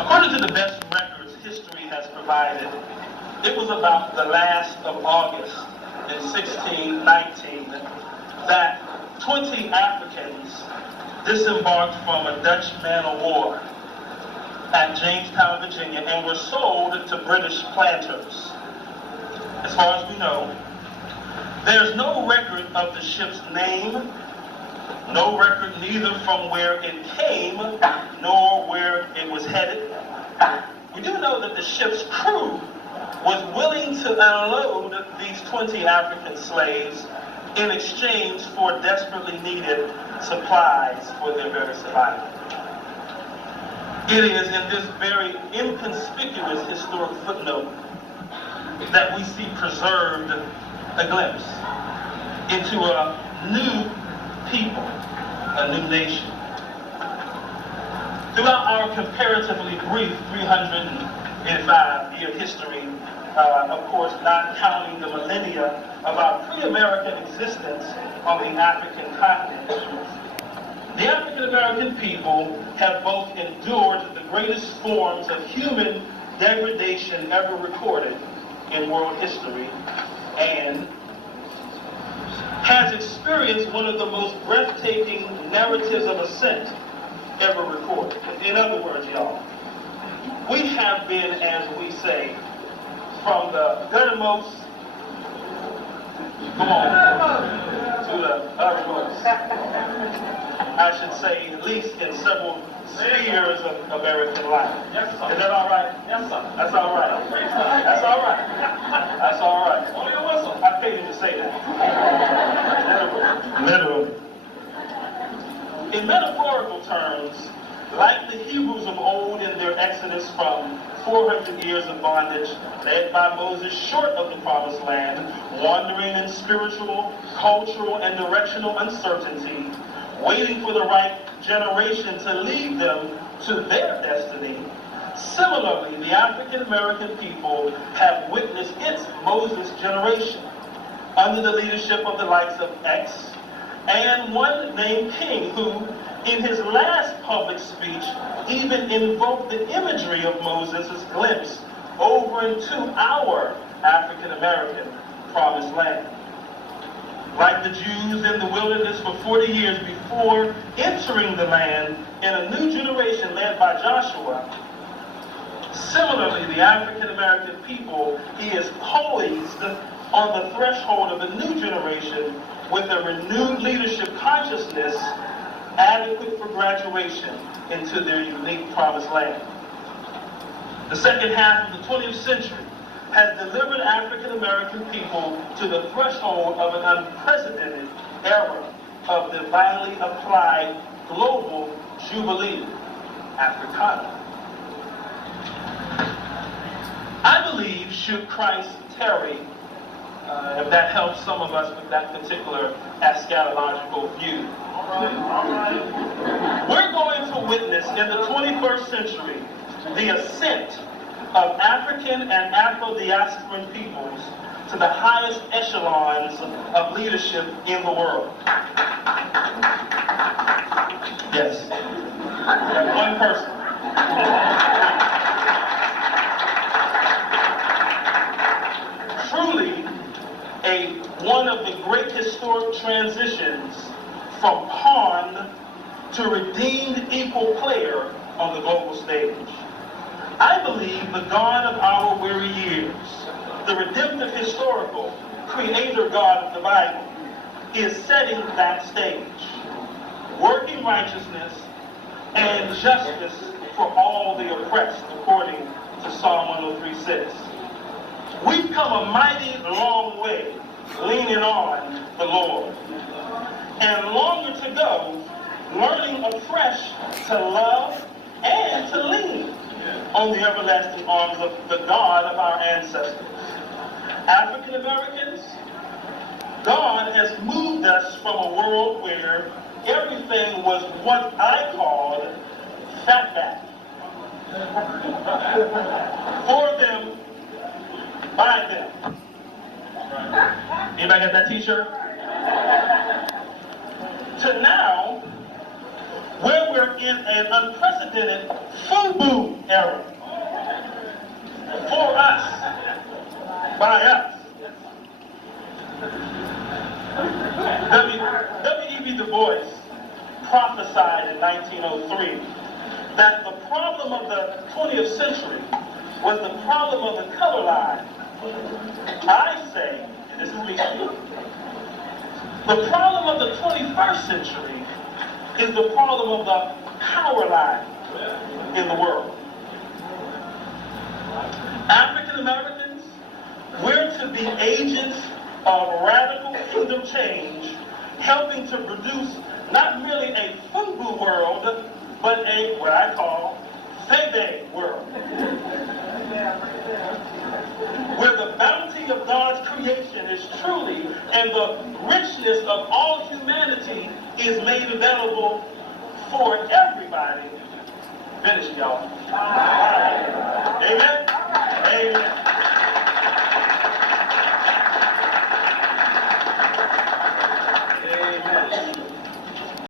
According to the best records history has provided, it was about the last of August in 1619 that 20 Africans disembarked from a Dutch man-of-war at Jamestown, Virginia, and were sold to British planters. As far as we know, there's no record of the ship's name, no record neither from where it came nor where it was headed. We do know that the ship's crew was willing to unload these 20 African slaves in exchange for desperately needed supplies for their very survival. It is in this very inconspicuous historic footnote that we see preserved a glimpse into a new people, a new nation. Throughout our comparatively brief 385-year history, of course not counting the millennia of our pre-American existence on the African continent, the African American people have both endured the greatest forms of human degradation ever recorded in world history and has experienced one of the most breathtaking narratives of ascent ever recorded. In other words, y'all, we have been, as we say, from the guttermost, to the uttermost. I should say, at least in several spheres of American life. Yes, sir. Is that all right? Yes, sir. That's all right. That's all right. That's all right. Only a whistle. I paid him to say that. Literally. In metaphorical terms, like the Hebrews of old in their exodus from 400 years of bondage, led by Moses short of the promised land, wandering in spiritual, cultural, and directional uncertainty, waiting for the right generation to lead them to their destiny. Similarly, the African American people have witnessed its Moses generation under the leadership of the likes of X and one named King, who in his last public speech even invoked the imagery of Moses' glimpse over into our African American promised land. Like the Jews in the wilderness for 40 years before entering the land in a new generation led by Joshua, similarly, the African American people is poised on the threshold of a new generation with a renewed leadership consciousness adequate for graduation into their unique promised land. The second half of the 20th century has delivered African American people to the threshold of an unprecedented era of divinely applied global Jubilee, Africana. I believe, should Christ tarry, if that helps some of us with that particular eschatological view, we're going to witness in the 21st century the ascent of African and Afro-diasporan peoples to the highest echelons of leadership in the world. Yes, that's one person. Truly, one of the great historic transitions from pawn to redeemed equal player on the global stage. I believe the God of our weary years, the redemptive historical creator God of the Bible, is setting that stage, working righteousness and justice for all the oppressed, according to Psalm 103:6. We've come a mighty long way leaning on the Lord, and longer to go, learning afresh to love and to lean on the everlasting arms of the God of our ancestors. African Americans, God has moved us from a world where everything was what I called fatback. For them, by them. Anybody got that t-shirt? To now, where we're in an unprecedented FUBU era. For us, by us. W.E.B. Du Bois prophesied in 1903 that the problem of the 20th century was the problem of the color line. I say, and this is me speaking, the problem of the 21st century is the problem of the power line in the world. African Americans, we're to be agents of radical kingdom change, helping to produce not merely a FUBU world, but a, what I call, Febe world. Where the bounty of God's creation is truly, and the richness of all humanity is made available for everybody. Finish, y'all. Amen?